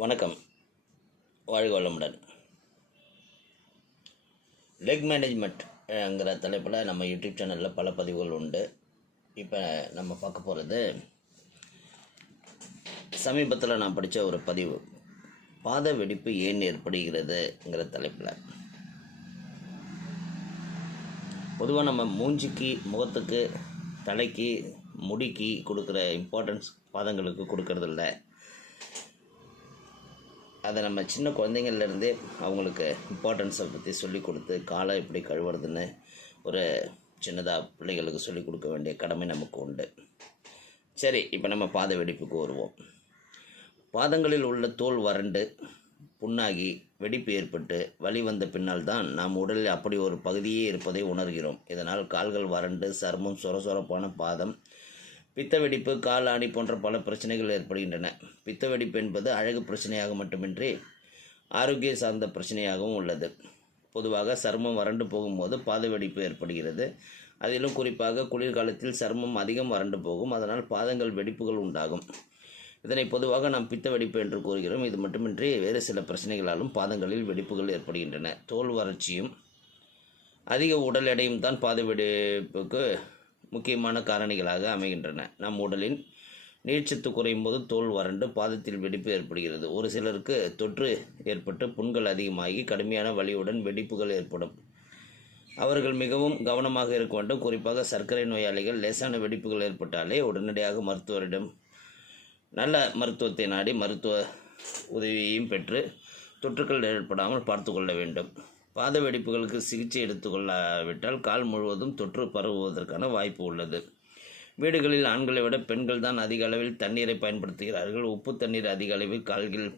வணக்கம். வாழ்க வளமுடன். லெக் மேனேஜ்மெண்ட்ங்கிற தலைப்பில் நம்ம யூடியூப் சேனலில் பல பதிவுகள் உண்டு. இப்போ நம்ம பார்க்க போகிறது சமீபத்தில் நான் படித்த ஒரு பதிவு பாத வெடிப்பு ஏன் ஏற்படுகிறதுங்கிற தலைப்பில். பொதுவாக நம்ம மூஞ்சிக்கு முகத்துக்கு தலைக்கு முடிக்கு கொடுக்குற இம்பார்ட்டன்ஸ் பாதங்களுக்கு கொடுக்கறதில்ல. அதை நம்ம சின்ன குழந்தைங்கள்லேருந்தே அவங்களுக்கு இம்பார்ட்டன்ஸை பற்றி சொல்லி கொடுத்து காலை எப்படி கழுவுறதுன்னு ஒரு சின்னதாக பிள்ளைகளுக்கு சொல்லிக் கொடுக்க வேண்டிய கடமை நமக்கு உண்டு. சரி இப்போ நம்ம பாத வெடிப்புக்கு வருவோம். பாதங்களில் உள்ள தோல் வறண்டு புண்ணாகி வெடிப்பு ஏற்பட்டு வலி வந்த பின்னால் தான் நாம் உடலில் அப்படி ஒரு பகுதியே இருப்பதை உணர்கிறோம். இதனால் கால்கள் வறண்டு சர்மம் சொரசொரப்பான பாதம் பித்த வெடிப்பு கால் ஆணி போன்ற பல பிரச்சனைகள் ஏற்படுகின்றன. பித்த வெடிப்பு என்பது அழகு பிரச்சனையாக மட்டுமின்றி ஆரோக்கிய சார்ந்த பிரச்சனையாகவும் உள்ளது. பொதுவாக சருமம் வறண்டு போகும்போது பாத வெடிப்பு ஏற்படுகிறது. அதிலும் குறிப்பாக குளிர்காலத்தில் சருமம் அதிகம் வறண்டு போகும். அதனால் பாதங்கள் வெடிப்புகள் உண்டாகும். இதனை பொதுவாக நாம் பித்த வெடிப்பு என்று கூறுகிறோம். இது மட்டுமின்றி வேறு சில பிரச்சனைகளாலும் பாதங்களில் வெடிப்புகள் ஏற்படுகின்றன. தோல் வறட்சியும் அதிக உடல் எடையும் தான் பாத வெடிப்புக்கு முக்கியமான காரணிகளாக அமைகின்றன. நம் உடலின் நீர்ச்சத்து குறையும் போது தோல் வறண்டு பாதத்தில் வெடிப்பு ஏற்படுகிறது. ஒரு சிலருக்கு தொற்று ஏற்பட்டு புண்கள் அதிகமாகி கடுமையான வலியுடன் வெடிப்புகள் ஏற்படும். அவர்கள் மிகவும் கவனமாக இருக்க வேண்டும். குறிப்பாக சர்க்கரை நோயாளிகள் லேசான வெடிப்புகள் ஏற்பட்டாலே உடனடியாக மருத்துவரிடம் நல்ல மருத்துவத்தை நாடி மருத்துவ உதவியையும் பெற்று தொற்றுக்கள் ஏற்படாமல் பார்த்து கொள்ள வேண்டும். பாத வெடிப்புகளுக்கு சிகிச்சை எடுத்துக்கொள்ளாவிட்டால் கால் முழுவதும் தொற்று பரவுவதற்கான வாய்ப்பு உள்ளது. வீடுகளில் ஆண்களை விட பெண்கள் தான் அதிக அளவில் தண்ணீரை பயன்படுத்துகிறார்கள். உப்பு தண்ணீர் அதிக அளவில் கால்களில்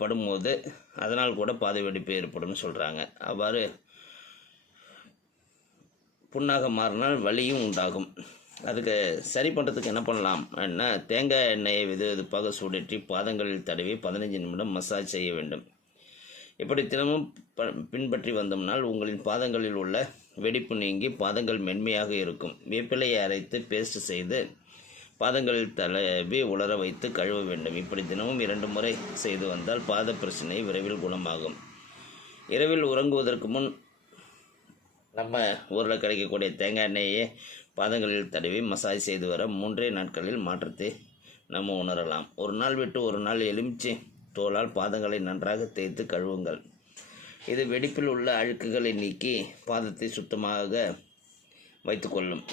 படும்போது அதனால் கூட பாத வெடிப்பு ஏற்படும் சொல்கிறாங்க அவ்வாறு புண்ணாக மாறினால் வலியும் உண்டாகும். அதுக்கு சரி பண்ணுறதுக்கு என்ன பண்ணலாம்? என்ன? தேங்காய் எண்ணெயை வெது வெதுப்பாக சூடேற்றி பாதங்களில் தடவி பதினைஞ்சு நிமிடம் மசாஜ் செய்ய வேண்டும். இப்படி தினமும் ப பின்பற்றி வந்தோம்னால் உங்களின் பாதங்களில் உள்ள வெடிப்பு நீங்கி பாதங்கள் மென்மையாக இருக்கும். வேப்பிலையை அரைத்து பேஸ்ட் செய்து பாதங்களில் தடவி உலர வைத்து கழுவ வேண்டும். இப்படி தினமும் இரண்டு முறை செய்து வந்தால் பாத பிரச்சனை விரைவில் குணமாகும். இரவில் உறங்குவதற்கு முன் நம்ம ஊரில் கிடைக்கக்கூடிய தேங்காய் எண்ணெயை பாதங்களில் தடவி மசாஜ் செய்து வர மூன்றே நாட்களில் மாற்றத்தை நம்ம உணரலாம். ஒரு நாள் விட்டு ஒரு நாள் எலுமிச்சை தோலால் பாதங்களை நன்றாக தேய்த்து கழுவுங்கள். இது வெடிப்பில் உள்ள அழுக்குகளை நீக்கி பாதத்தை சுத்தமாக வைத்துக்கொள்ளும்.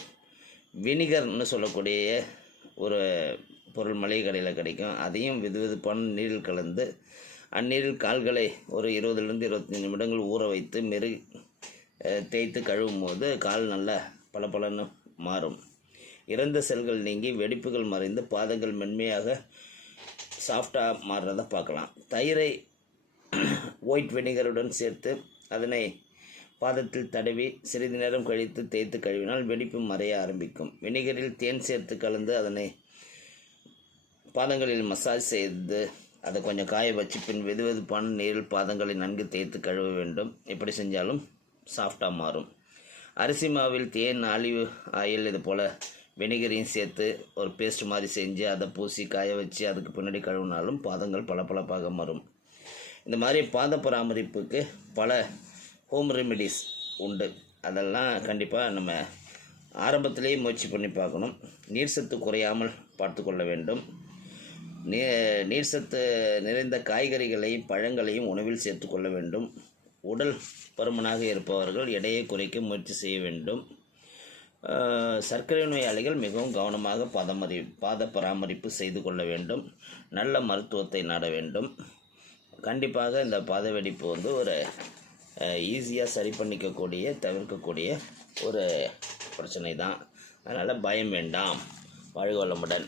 வினிகர்னு சொல்லக்கூடிய ஒரு பொருள் மளிகை கடையில் கிடைக்கும். அதையும் வெது வெதுப்பான நீரில் கலந்து அந்நீரில் கால்களை ஒரு இருபதுலேருந்து இருபத்தஞ்சி நிமிடங்கள் ஊற வைத்து மெரு தேய்த்து கழுவும் போது கால் நல்லா பளபளன்னு மாறும். இறந்த செல்கள் நீங்கி வெடிப்புகள் மறைந்து பாதங்கள் மென்மையாக சாஃப்டாக மாறுறத பார்க்கலாம். தயிரை ஒயிட் வினிகருடன் சேர்த்து அதனை பாதத்தில் தடவி சிறிது நேரம் கழித்து தேய்த்து கழுவினால் வெடிப்பு மறைய ஆரம்பிக்கும். வினிகரில் தேன் சேர்த்து கலந்து அதனை பாதங்களில் மசாஜ் செய்து அதை கொஞ்சம் காய வச்சு பின் வெது வெதுப்பான நீரில் பாதங்களை நன்கு தேய்த்து கழுவ வேண்டும். எப்படி செஞ்சாலும் சாஃப்டாக மாறும். அரிசி மாவில் தேன் ஆலிவ் ஆயில் இது போல் வினிகரையும் சேர்த்து ஒரு பேஸ்ட் மாதிரி செஞ்சு அதை பூசி காய வச்சு அதுக்கு பின்னாடி கழுவினாலும் பாதங்கள் பளபளப்பாக மாறும். இந்த மாதிரி பாத பராமரிப்புக்கு பல ஹோம் ரெமிடிஸ் உண்டு. அதெல்லாம் கண்டிப்பாக நம்ம ஆரம்பத்திலேயே முயற்சி பண்ணி பார்க்கணும். நீர் சத்து குறையாமல் பார்த்து கொள்ள வேண்டும். நீ நீர் சத்து நிறைந்த காய்கறிகளையும் பழங்களையும் உணவில் சேர்த்து கொள்ள வேண்டும். உடல் பருமனாக இருப்பவர்கள் எடையை குறைக்க முயற்சி செய்ய வேண்டும். சர்க்கரை நோயாளிகள் மிகவும் கவனமாக பதமரி பாத பராமரிப்பு செய்து கொள்ள வேண்டும். நல்ல மருத்துவத்தை நாட வேண்டும். கண்டிப்பாக இந்த பாத வெடிப்பு வந்து ஒரு ஈஸியாக சரி பண்ணிக்கக்கூடிய தவிர்க்கக்கூடிய ஒரு பிரச்சனை தான் அதனால் பயம் வேண்டாம். வாழ்க வளமுடன்.